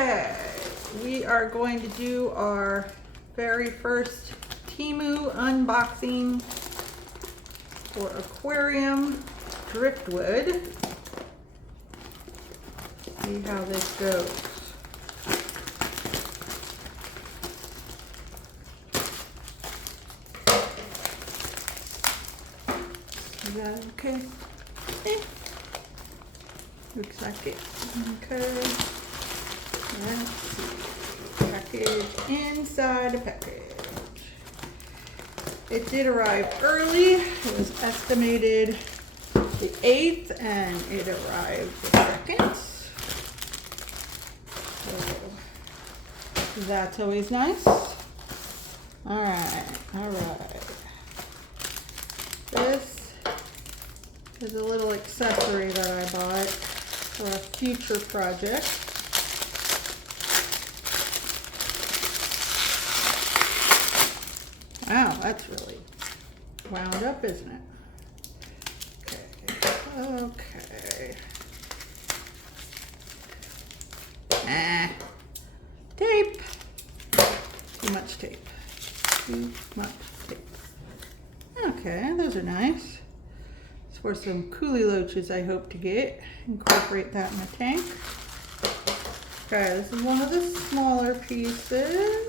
Okay, we are going to do our very first Temu unboxing for aquarium driftwood. See how this goes. Is that okay? Looks like it. Okay. Let's see. Package inside a package. It did arrive early. It was estimated the 8th and it arrived the 2nd. So that's always nice. Alright. This is a little accessory that I bought for a future project. Wow, that's really wound up, isn't it? Okay. Tape. Too much tape. Okay, those are nice. It's for some coolie loaches I hope to get. Incorporate that in the tank. Okay, this is one of the smaller pieces.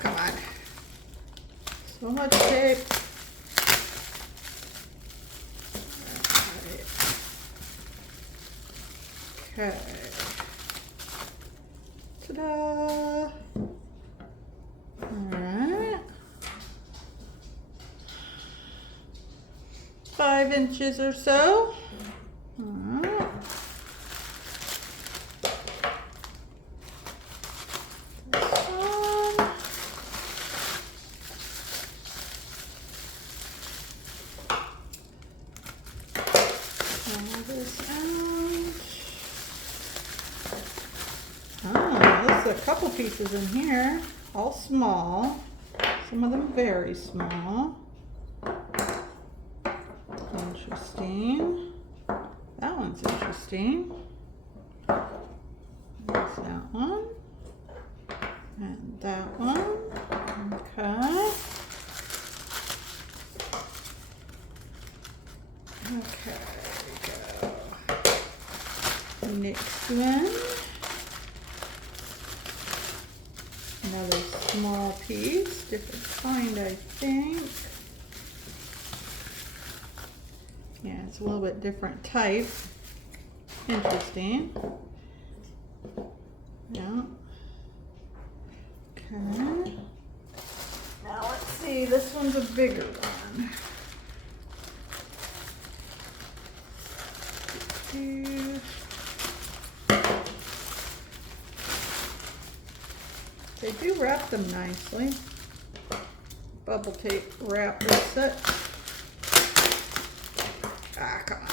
Come on. So much tape. Okay. Ta-da! Alright. 5 inches or so. Alright. A couple pieces in here, all small, some of them very small. Interesting. That one's interesting. There's that one. And that one. Okay. Okay, there we go. Next one. Another small piece, different kind, I think. Yeah, it's a little bit different type. Interesting. Yeah. Okay. Now let's see, this one's a bigger one. They do wrap them nicely. Bubble tape wrap or such. Ah, come on.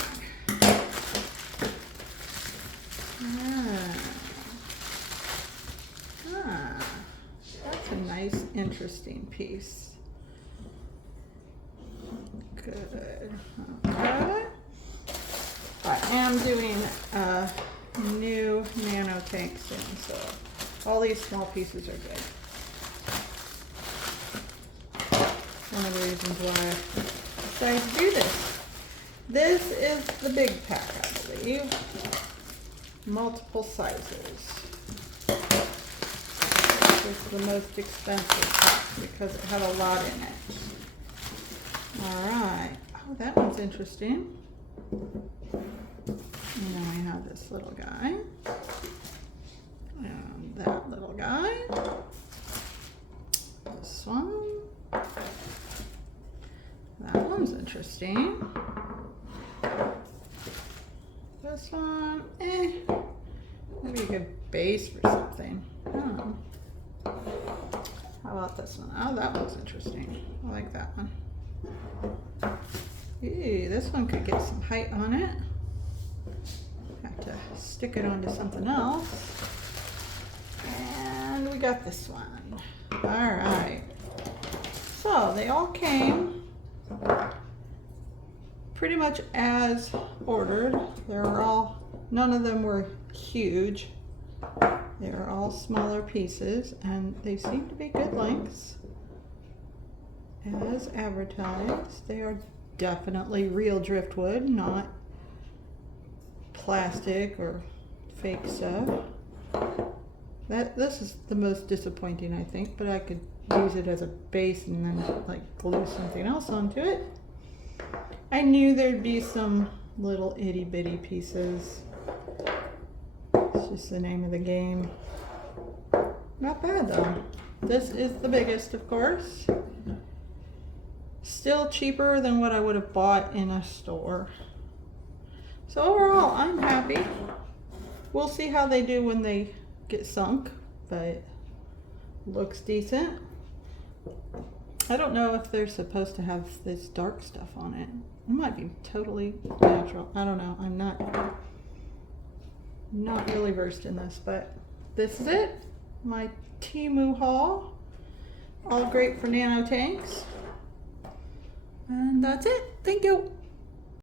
That's a nice, interesting piece. Good. Okay. I am doing a new nano tank soon, so all these small pieces are good. One of the reasons why I decided to do this. This is the big pack, I believe. Multiple sizes. This is the most expensive pack because it had a lot in it. Alright. Oh, that one's interesting. And then we have this little guy. And that little guy. This one. That one's interesting. This one, maybe a good base for something. I don't know. How about this one? Oh, that one's interesting. I like that one. Ooh, this one could get some height on it. Have to stick it onto something else. And we got this one. All right. So they all came pretty much as ordered. None of them were huge. They are all smaller pieces and they seem to be good lengths. As advertised, they are definitely real driftwood, not plastic or fake stuff. This is the most disappointing, I think, but I could use it as a base and then like glue something else onto it. I knew there'd be some little itty bitty pieces. It's just the name of the game. Not bad though. This is the biggest, of course. Still cheaper than what I would have bought in a store. So overall, I'm happy. We'll see how they do when they get sunk, but looks decent. I don't know if they're supposed to have this dark stuff on it. It might be totally natural. I don't know. I'm not really versed in this, but this is it. My Temu haul. All great for nano tanks. And that's it. Thank you.